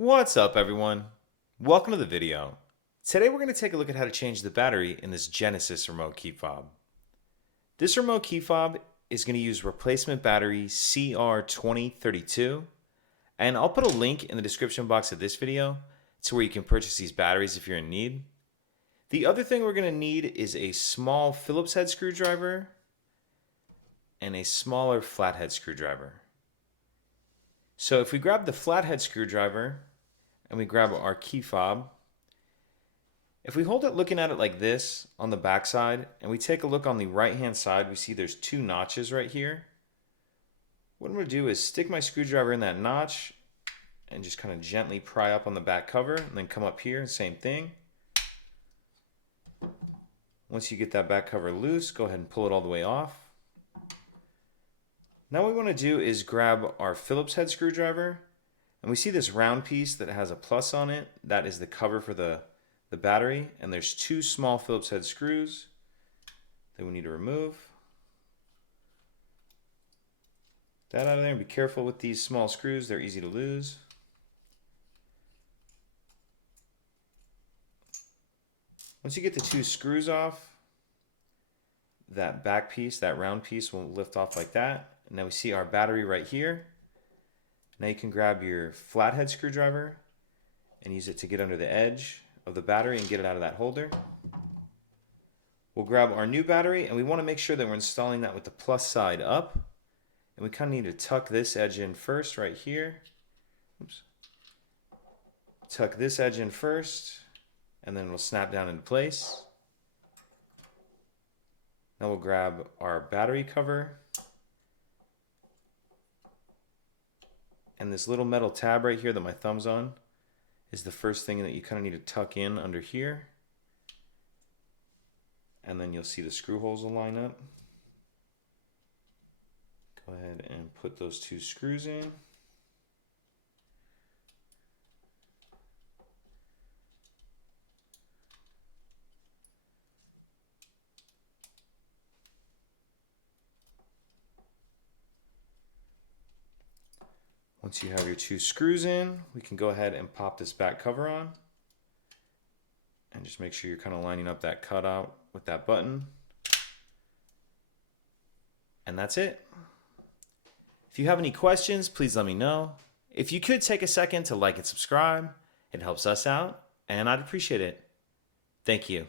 What's up, everyone? Welcome to the video. Today we're going to take a look at how to change the battery in this Genesis remote key fob. This remote key fob is going to use replacement battery CR2032, and I'll put a link in the description box of this video to where you can purchase these batteries if you're in need. The other thing we're going to need is a small Phillips head screwdriver and a smaller flathead screwdriver. So if we grab the flathead screwdriver and we grab our key fob, if we hold it looking at it like this on the back side and we take a look on the right hand side, we see there's two notches right here. What I'm going to do is stick my screwdriver in that notch and just kind of gently pry up on the back cover, and then come up here, same thing. Once you get that back cover loose, go ahead and pull it all the way off. Now what we want to do is grab our Phillips head screwdriver, and we see this round piece that has a plus on it. That is the cover for the battery, and there's two small Phillips head screws that we need to remove. That out of there, and be careful with these small screws, they're easy to lose. Once you get the two screws off, that back piece, that round piece, will lift off like that. And now we see our battery right here. Now you can grab your flathead screwdriver and use it to get under the edge of the battery and get it out of that holder. We'll grab our new battery, and we want to make sure that we're installing that with the plus side up. And we kind of need to tuck this edge in first right here. Oops. Tuck this edge in first, and then we'll snap down into place. Now we'll grab our battery cover. And this little metal tab right here that my thumb's on is the first thing that you kind of need to tuck in under here. And then you'll see the screw holes will line up. Go ahead and put those two screws in. Once you have your two screws in, we can go ahead and pop this back cover on. And just make sure you're kind of lining up that cutout with that button. And that's it. If you have any questions, please let me know. If you could take a second to like and subscribe, it helps us out, and I'd appreciate it. Thank you.